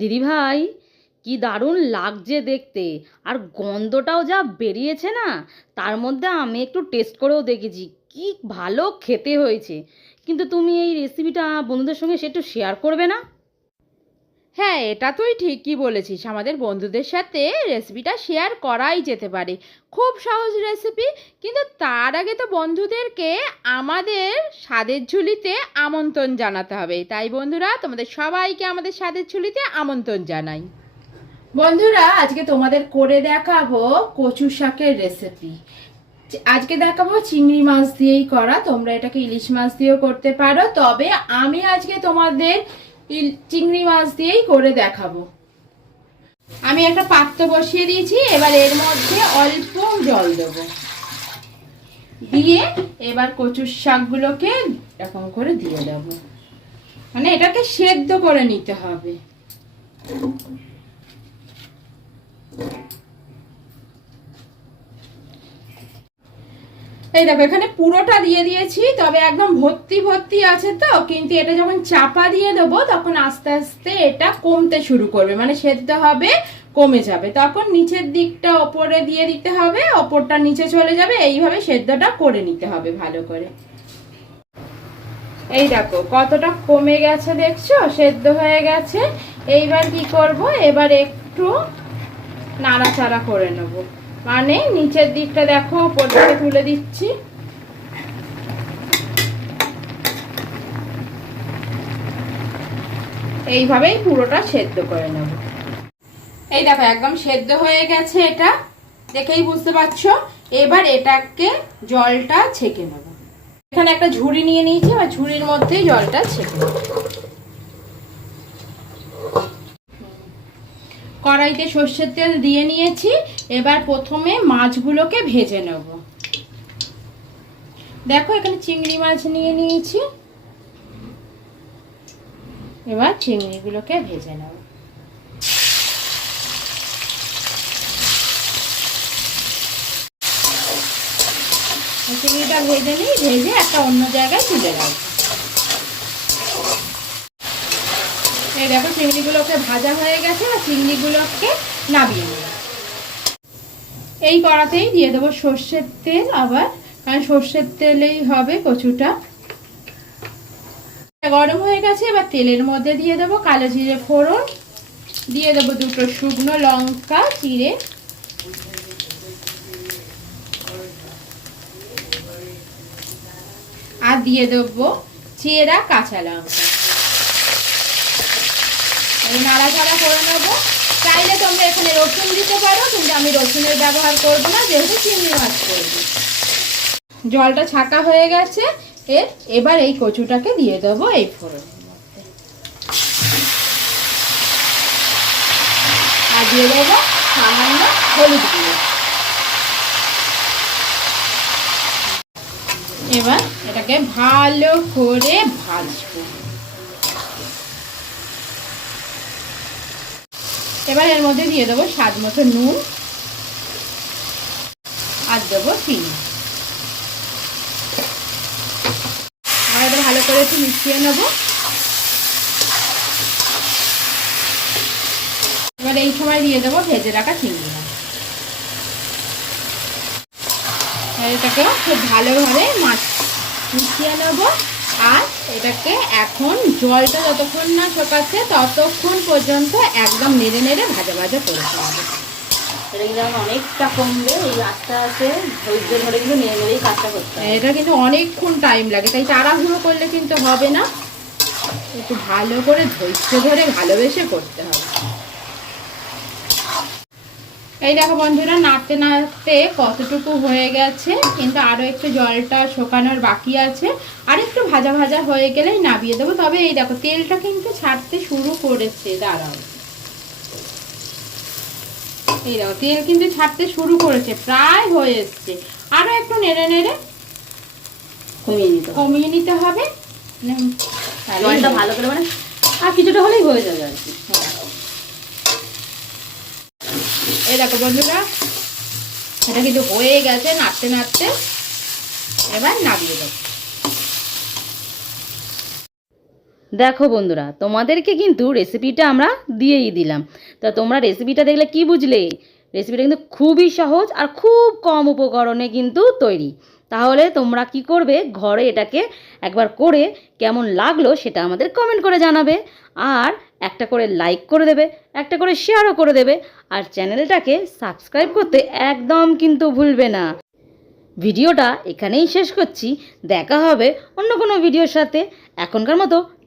দিদিভাই, কি দারুণ লাগছে দেখতে! আর গন্ধটাও যা বেরিয়েছে না, তার মধ্যে আমি একটু টেস্ট করেও দেখেছি, কি ভালো খেতে হয়েছে। কিন্তু তুমি এই রেসিপিটা বন্ধুদের সঙ্গে সে একটু শেয়ার করবে না? হ্যাঁ, এটা তুই ঠিকই বলেছিস। আমাদের বন্ধুদের সাথে রেসিপিটা শেয়ার করাই যেতে পারে। খুব সহজ রেসিপি, কিন্তু তার আগে তো বন্ধুদেরকে আমাদের স্বাদের ঝুলিতে আমন্ত্রণ জানাতে হবে। তাই বন্ধুরা, তোমাদের সবাইকে আমাদের স্বাদের ঝুলিতে আমন্ত্রণ জানাই। বন্ধুরা, আজকে তোমাদের করে দেখাবো কচু শাকের রেসিপি। আজকে দেখাবো চিংড়ি মাছ দিয়েই করা। তোমরা এটাকে ইলিশ মাছ দিয়েও করতে পারো, তবে আমি আজকে তোমাদের চিংড়ি মাছ দিয়েই করে দেখাবো। আমি একটা পাত্র বসিয়ে দিয়েছি, এবার এর মধ্যে অল্প জল দেবো, দিয়ে এবার কচুর শাকগুলোকে এরকম করে দিয়ে দেবো। মানে এটাকে সেদ্ধ করে নিতে হবে। এই দেখো, এখানে পুরোটা দিয়ে দিয়েছি, তবে একদম ভর্তি ভর্তি আছে তো, কিন্তু এটা যখন চাপা দিয়ে দেবো তখন আস্তে আস্তে এটা কমতে শুরু করবে, মানে সেদ্ধ হবে, কমে যাবে। তখন নিচের দিকটা ওপরে দিয়ে দিতে হবে, ওপরটা নিচে চলে যাবে, এইভাবে সেদ্ধটা করে নিতে হবে ভালো করে। এই দেখো কতটা কমে গেছে, দেখছো সেদ্ধ হয়ে গেছে। এইবার কি করব, এবার একটু নাড়াচাড়া করে নেব, মানে নিচের দিকটা দেখো ওপর দিকে তুলে দিচ্ছি। এইভাবেই পুরোটা সেদ্ধ করে নেব। এই দেখো একদম সেদ্ধ হয়ে গেছে, এটা দেখেই বুঝতে পারছো। এবার এটাকে জলটা ছেঁকে নেব। এখানে একটা ঝুড়ি নিয়ে নিয়েছি, আর ঝুড়ির মধ্যেই জলটা ছেঁকে নেব। কড়াইতে সর্ষের তেল দিয়ে নিয়েছি। এবার প্রথমে মাছগুলোকে ভেজে নেব। দেখো এখানে চিংড়ি মাছ নিয়ে নিয়েছি, এবার চিংড়িগুলোকে ভেজে নেব। চিংড়িটা ভেজে নিই, ভেজে একটা অন্য জায়গায় তুলে রাখবো। এই দেখো চিংড়িগুলোকে ভাজা হয়ে গেছে, আর চিংড়িগুলোকে নামিয়ে নেব। এই কড়াতেই দিয়ে দেবো সর্ষের তেল আবার, কারণ সর্ষের তেলেই হবে কচুটা। গরম হয়ে গেছে, এবার তেলের মধ্যে দিয়ে দেবো কালো জিরে ফোড়ন, দিয়ে দেবো দুটো শুকনো লঙ্কা চিড়ে, আর দিয়ে দেবো চেরা কাঁচা লঙ্কা। নাড়াচাড়া করে নেবো। চাইলে তোমরা এখানে রসুন দিতে পারো, কিন্তু আমি রসুনের ব্যবহার করবো না, যেহেতু চিংড়ি মাছ করবো। জলটা ছাকা হয়ে গেছে, এবার এই কচুটাকে দিয়ে দেবো এই ফোড়নের মধ্যে, আর দিয়ে দেবো সামান্য হলুদ গুঁড়ো। এবার এটাকে ভালো করে ভাজবো। এবার এর মধ্যে দিয়ে দেবো স্বাদ মতো নুন, আর দেবো চিনি। আর এটা ভালো করে একটু মিশিয়ে নেবো। এবার এই সময় দিয়ে দেবো ভেজে রাখা চিংড়ি মাছ। এটাকেও খুব ভালোভাবে মিশিয়ে নেবো। আর এটাকে এখন জলটা যতক্ষণ না শুকাচ্ছে ততক্ষণ পর্যন্ত একদম নেড়ে নেড়ে ভাজা ভাজা করতে হবে। এটা কিন্তু আমার অনেকটা কমবে, এই আস্তে আস্তে ধৈর্য ধরে কিন্তু নেড়ে নেড়েই কাজটা করতে হবে। এটা কিন্তু অনেকক্ষণ টাইম লাগে, তাই তাড়াহুড়ো করলে কিন্তু হবে না, একটু ভালো করে ধৈর্য ধরে ভালোবেসে করতে হবে। এই দেখো বন্ধুরা, নাড়তে নাড়তে কতটুকু হয়ে গেছে, কিন্তু আরো একটু জলটা শুকানোর বাকি আছে। আর একটু ভাজা ভাজা হয়ে গেলেই নামিয়ে দেবো। তবে এই দেখো তেলটা কিন্তু ছাড়তে শুরু করেছে, দাঁড়াও। এই দেখো তেল কিন্তু ছাড়তে শুরু করেছে, প্রায় হয়ে এসছে। আরো একটু নেড়ে নেড়ে কমিয়ে নিতে হবে। জলটা ভালো করে, মানে আর কিছুটা হলেই হয়ে যাবে আর কি। এই দেখো বন্ধুরা, এটা কিন্তু হয়ে গেছে নাড়তে নাড়তে। এবার নামিয়ে দেবো। দেখো বন্ধুরা, তোমাদেরকে কিন্তু রেসিপিটা আমরা দিয়েই দিলাম। তা তোমরা রেসিপিটা দেখলে কি বুঝলে? রেসিপিটা কিন্তু খুবই সহজ আর খুব কম উপকরণে কিন্তু তৈরি। তাহলে তোমরা কি করবে, ঘরে এটাকে একবার করে কেমন লাগলো সেটা আমাদের কমেন্ট করে জানাবে। আর একটা করে লাইক করে দেবে, একটা করে শেয়ারও করে দেবে। আর চ্যানেলটাকে সাবস্ক্রাইব করতে একদম কিন্তু ভুলবে না। ভিডিওটা এখানেই শেষ করছি। দেখা হবে অন্য কোনো ভিডিওর সাথে। এখনকার মতো